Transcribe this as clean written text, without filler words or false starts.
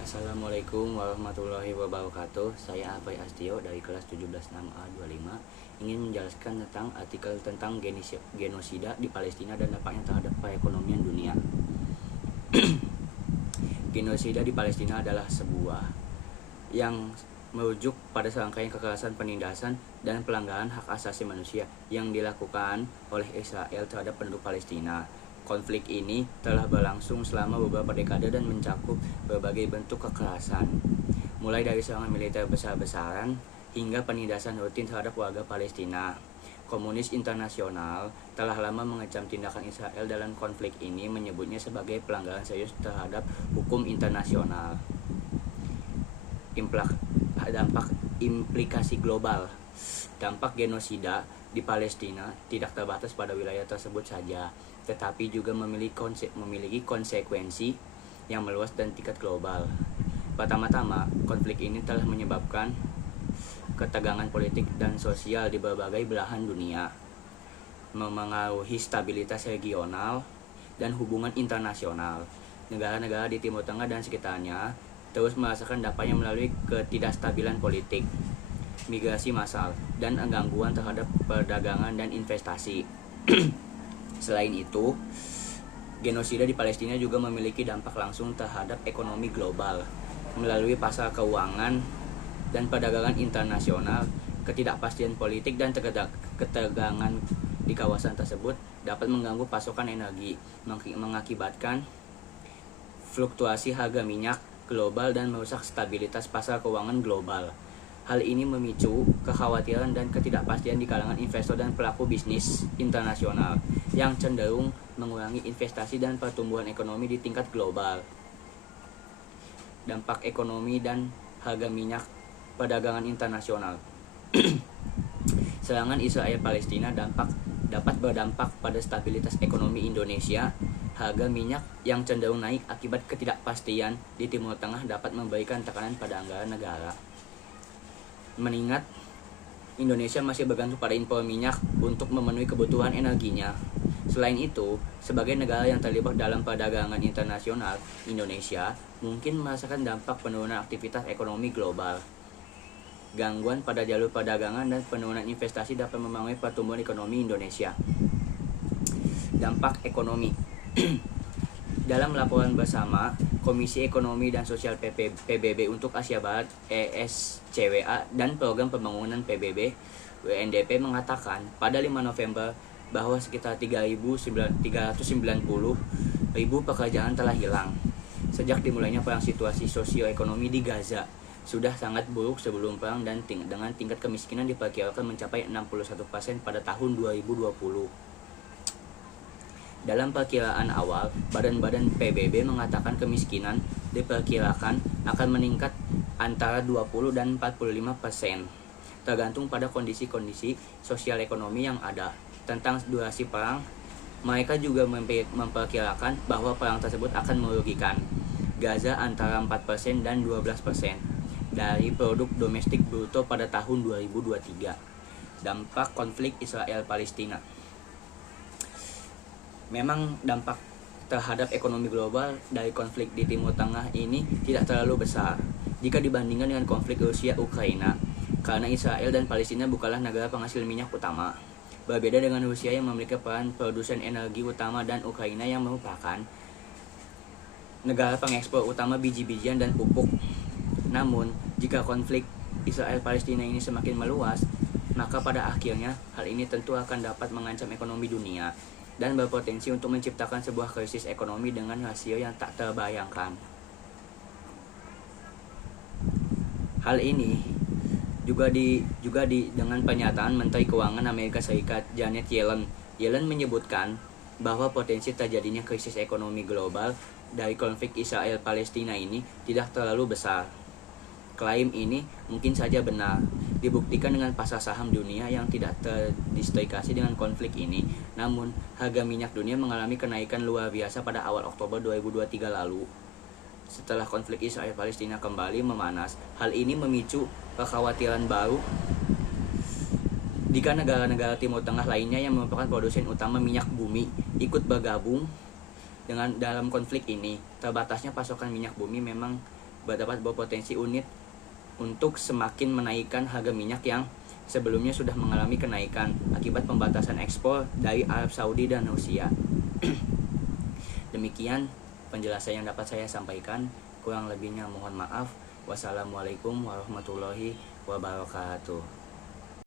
Assalamualaikum warahmatullahi wabarakatuh. Saya Apai Astio dari kelas 17 6A25 ingin menjelaskan tentang artikel tentang genosida di Palestina dan dampaknya terhadap perekonomian dunia. Genosida di Palestina adalah sebuah yang merujuk pada serangkaian kekerasan, penindasan, dan pelanggaran hak asasi manusia yang dilakukan oleh Israel terhadap penduduk Palestina. Konflik ini telah berlangsung selama beberapa dekade dan mencakup berbagai bentuk kekerasan, mulai dari serangan militer besar-besaran hingga penindasan rutin terhadap warga Palestina. Komunis internasional telah lama mengecam tindakan Israel dalam konflik ini, menyebutnya sebagai pelanggaran serius terhadap hukum internasional. Dampak implikasi global. Dampak genosida di Palestina tidak terbatas pada wilayah tersebut saja, tetapi juga memiliki konsekuensi yang meluas dan tingkat global. Pertama-tama, konflik ini telah menyebabkan ketegangan politik dan sosial di berbagai belahan dunia, memengaruhi stabilitas regional dan hubungan internasional. Negara-negara di Timur Tengah dan sekitarnya terus merasakan dampaknya melalui ketidakstabilan politik, migrasi massal, dan gangguan terhadap perdagangan dan investasi. Selain itu, genosida di Palestina juga memiliki dampak langsung terhadap ekonomi global melalui pasar keuangan dan perdagangan internasional. Ketidakpastian politik dan ketegangan di kawasan tersebut dapat mengganggu pasokan energi, mengakibatkan fluktuasi harga minyak global dan merusak stabilitas pasar keuangan global. Hal ini memicu kekhawatiran dan ketidakpastian di kalangan investor dan pelaku bisnis internasional yang cenderung mengurangi investasi dan pertumbuhan ekonomi di tingkat global. Dampak ekonomi dan harga minyak perdagangan internasional. Serangan Israel Palestina dapat berdampak pada stabilitas ekonomi Indonesia. Harga minyak yang cenderung naik akibat ketidakpastian di Timur Tengah dapat memberikan tekanan pada anggaran negara, mengingat Indonesia masih bergantung pada impor minyak untuk memenuhi kebutuhan energinya. Selain itu, sebagai negara yang terlibat dalam perdagangan internasional, Indonesia mungkin merasakan dampak penurunan aktivitas ekonomi global. Gangguan pada jalur perdagangan dan penurunan investasi dapat mempengaruhi pertumbuhan ekonomi Indonesia. Dampak ekonomi. Dalam laporan bersama Komisi Ekonomi dan Sosial PBB untuk Asia Barat (ESCWA) dan Program Pembangunan PBB (WNDP) mengatakan pada 5 November bahwa sekitar 390.000 pekerjaan telah hilang sejak dimulainya perang. Situasi sosioekonomi di Gaza sudah sangat buruk sebelum perang dan dengan tingkat kemiskinan diperkirakan mencapai 61% pada tahun 2020. Dalam perkiraan awal, badan-badan PBB mengatakan kemiskinan diperkirakan akan meningkat antara 20 dan 45%, tergantung pada kondisi-kondisi sosial ekonomi yang ada. Tentang durasi perang, mereka juga memperkirakan bahwa perang tersebut akan merugikan Gaza antara 4% dan 12% dari produk domestik bruto pada tahun 2023. Dampak konflik Israel-Palestina. Memang dampak terhadap ekonomi global dari konflik di Timur Tengah ini tidak terlalu besar jika dibandingkan dengan konflik Rusia-Ukraina, karena Israel dan Palestina bukanlah negara penghasil minyak utama. Berbeda dengan Rusia yang memiliki peran produsen energi utama dan Ukraina yang merupakan negara pengekspor utama biji-bijian dan pupuk. Namun, jika konflik Israel-Palestina ini semakin meluas, maka pada akhirnya hal ini tentu akan dapat mengancam ekonomi dunia dan berpotensi untuk menciptakan sebuah krisis ekonomi dengan rasio yang tak terbayangkan. Hal ini juga dengan pernyataan Menteri Keuangan Amerika Serikat Janet Yellen. Yellen menyebutkan bahwa potensi terjadinya krisis ekonomi global dari konflik Israel-Palestina ini tidak terlalu besar. Klaim ini mungkin saja benar, dibuktikan dengan pasar saham dunia yang tidak terdistriksi dengan konflik ini. Namun, harga minyak dunia mengalami kenaikan luar biasa pada awal Oktober 2023 lalu. Setelah konflik Israel-Palestina kembali memanas, hal ini memicu kekhawatiran baru jika negara-negara Timur Tengah lainnya yang merupakan produsen utama minyak bumi ikut bergabung dalam konflik ini. Terbatasnya pasokan minyak bumi memang dapat berpotensi unit untuk semakin menaikkan harga minyak yang sebelumnya sudah mengalami kenaikan akibat pembatasan ekspor dari Arab Saudi dan Rusia. Demikian penjelasan yang dapat saya sampaikan. Kurang lebihnya mohon maaf. Wassalamualaikum warahmatullahi wabarakatuh.